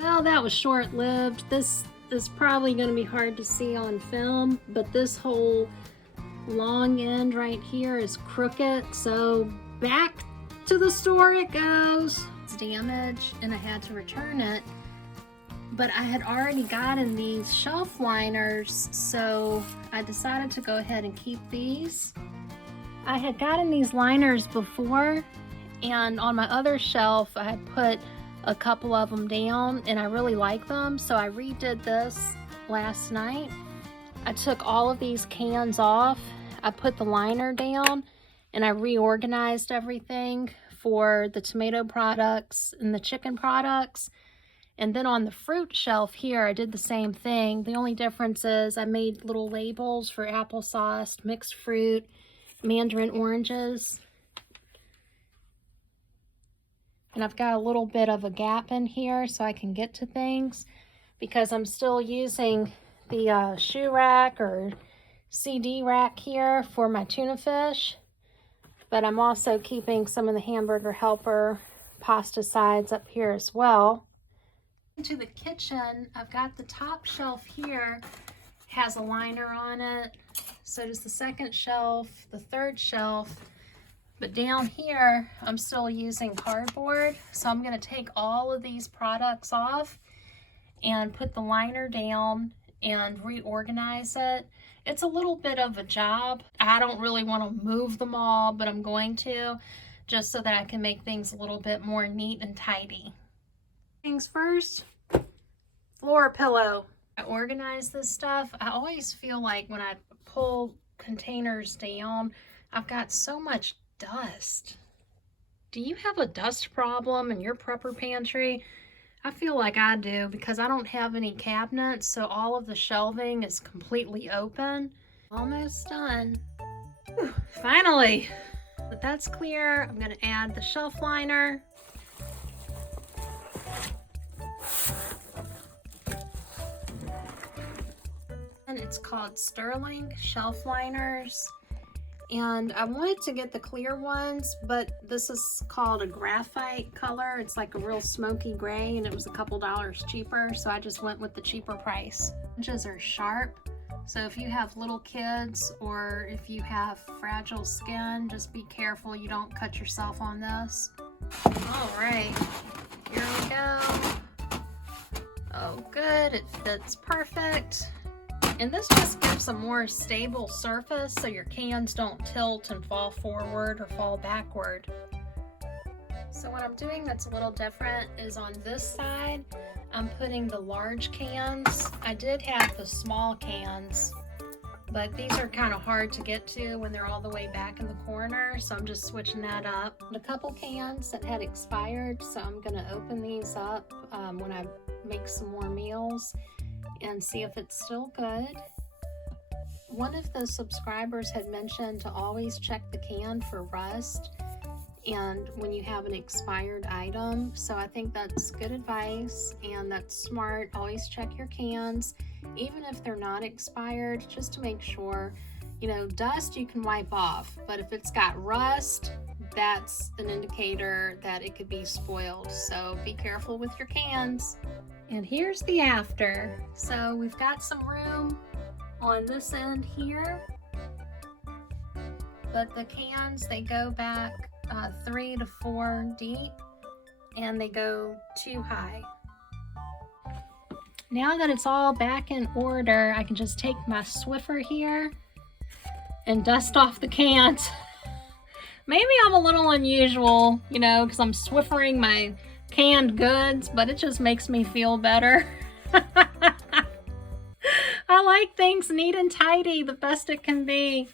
Well, that was short-lived. This is probably going to be hard to see on film, but this whole long end right here is crooked, so back to the store it goes. It's damaged and I had to return it, but I had already gotten these shelf liners, so I decided to go ahead and keep these. I had gotten these liners before, and on my other shelf I had put a couple of them down and I really like them, so I redid this last night. I took all of these cans off, I put the liner down, and I reorganized everything for the tomato products and the chicken products. And then on the fruit shelf here, I did the same thing. The only difference is I made little labels for applesauce, mixed fruit, mandarin oranges. And I've got a little bit of a gap in here so I can get to things, because I'm still using the shoe rack or CD rack here for my tuna fish, but I'm also keeping some of the hamburger helper pasta sides up here as well. Into the kitchen, I've got the top shelf here has a liner on it, so does the second shelf, the third shelf. But down here, I'm still using cardboard, so I'm going to take all of these products off and put the liner down and reorganize it. It's a little bit of a job. I don't really want to move them all, but I'm going to, just so that I can make things a little bit more neat and tidy. Things first, floor pillow. I organize this stuff. I always feel like when I pull containers down, I've got so much dust. Do you have a dust problem in your prepper pantry? I feel like I do, because I don't have any cabinets, so all of the shelving is completely open. Almost done. Whew, finally. But that's clear. I'm going to add the shelf liner. And it's called Sterling Shelf Liners. And I wanted to get the clear ones, but this is called a graphite color. It's like a real smoky gray, and it was a couple dollars cheaper, so I just went with the cheaper price. Edges are sharp, so if you have little kids or if you have fragile skin, just be careful you don't cut yourself on this. All right, here we go. Oh good, it fits perfect. And this just gives a more stable surface so your cans don't tilt and fall forward or fall backward. So what I'm doing that's a little different is on this side, I'm putting the large cans. I did have the small cans, but these are kind of hard to get to when they're all the way back in the corner, so I'm just switching that up. A couple cans that had expired, so I'm going to open these up when I make some more meals and see if it's still good. One of the subscribers had mentioned to always check the can for rust and when you have an expired item, so I think that's good advice and that's smart. Always check your cans, even if they're not expired, just to make sure. You know, dust you can wipe off, but if it's got rust, that's an indicator that it could be spoiled, so be careful with your cans. And here's the after. So we've got some room on this end here, but the cans, they go back 3 to 4 deep and they go too high. Now that it's all back in order, I can just take my Swiffer here and dust off the cans. Maybe I'm a little unusual, you know, because I'm Swiffering my canned goods, but it just makes me feel better. I like things neat and tidy the best it can be.